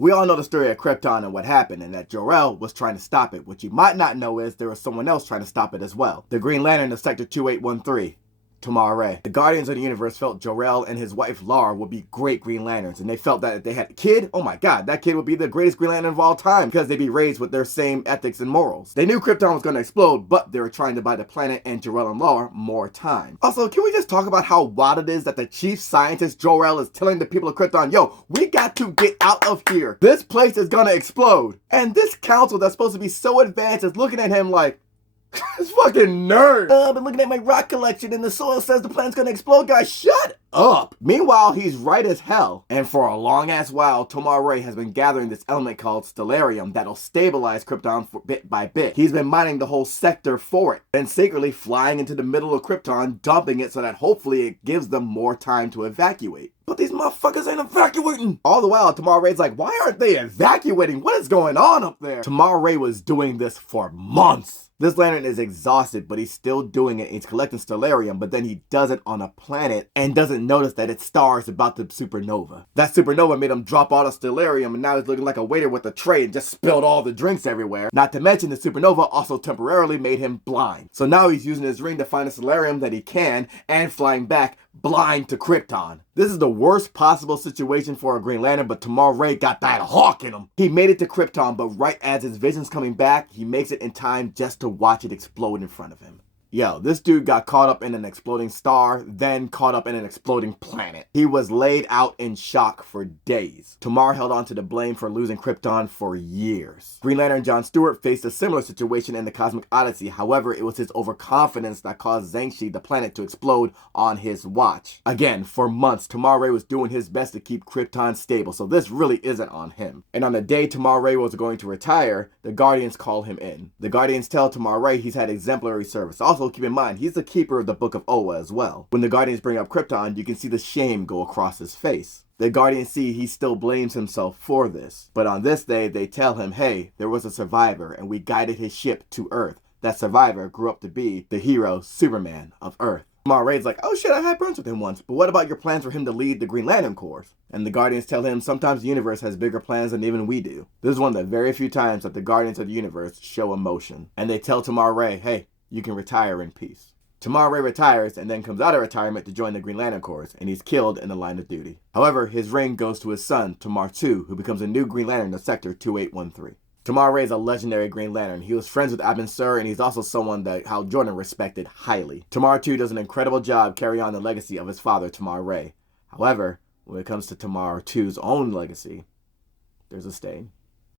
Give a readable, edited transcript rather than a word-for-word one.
We all know the story of Krypton and what happened, and that Jor-El was trying to stop it. What you might not know is there was someone else trying to stop it as well. The Green Lantern of Sector 2813. Tomar Re. The Guardians of the Universe felt Jor-El and his wife Lar would be great Green Lanterns, and they felt that if they had a kid, oh my god, that kid would be the greatest Green Lantern of all time because they'd be raised with their same ethics and morals. They knew Krypton was going to explode, but they were trying to buy the planet and Jor-El and Lar more time. Also, can we just talk about how wild it is that the chief scientist Jor-El is telling the people of Krypton, yo, we got to get out of here. This place is going to explode. And this council that's supposed to be so advanced is looking at him like, this fucking nerd. I've been looking at my rock collection and the soil says the planet's gonna explode, guys. Shut up. Meanwhile, he's right as hell. And for a long ass while, Tomar Re has been gathering this element called stellarium that'll stabilize Krypton bit by bit. He's been mining the whole sector for it and secretly flying into the middle of Krypton, dumping it so that hopefully it gives them more time to evacuate. But these motherfuckers ain't evacuating. All the while, Tomar Re's like, why aren't they evacuating? What is going on up there? Tomar Re was doing this for months. This lantern is exhausted, but he's still doing it. He's collecting stellarium, but then he does it on a planet and doesn't notice that its star is about to supernova. That supernova made him drop all the stellarium, and now he's looking like a waiter with a tray and just spilled all the drinks everywhere. Not to mention the supernova also temporarily made him blind. So now he's using his ring to find the stellarium that he can and flying back blind to Krypton. This is the worst possible situation for a Green Lantern, but Tomar Re got that hawk in him. He made it to Krypton, but right as his vision's coming back, he makes it in time just to watch it explode in front of him. Yo, this dude got caught up in an exploding star, then caught up in an exploding planet. He was laid out in shock for days. Tomar held on to the blame for losing Krypton for years. Green Lantern John Stewart faced a similar situation in the Cosmic Odyssey. However, it was his overconfidence that caused Zhangxi, the planet, to explode on his watch. Again, for months, Tomar Re was doing his best to keep Krypton stable, so this really isn't on him. And on the day Tomar Re was going to retire, the Guardians call him in. The Guardians tell Tomar Re he's had exemplary service. Also, keep in mind, he's the keeper of the Book of Oa as well. When the Guardians bring up Krypton, you can see the shame go across his face. The Guardians see he still blames himself for this. But on this day, they tell him, hey, there was a survivor and we guided his ship to Earth. That survivor grew up to be the hero, Superman of Earth. Tomar Re's like, oh shit, I had brunch with him once, but what about your plans for him to lead the Green Lantern Corps? And the Guardians tell him sometimes the universe has bigger plans than even we do. This is one of the very few times that the Guardians of the Universe show emotion. And they tell Tomar Re, hey, you can retire in peace. Tomar Re retires and then comes out of retirement to join the Green Lantern Corps, and he's killed in the line of duty. However, his ring goes to his son, Tomar II, who becomes a new Green Lantern of Sector 2813. Tomar Re is a legendary Green Lantern. He was friends with Abin Sur, and he's also someone that Hal Jordan respected highly. Tomar II does an incredible job carrying on the legacy of his father, Tomar Re. However, when it comes to Tomar II's own legacy, there's a stain.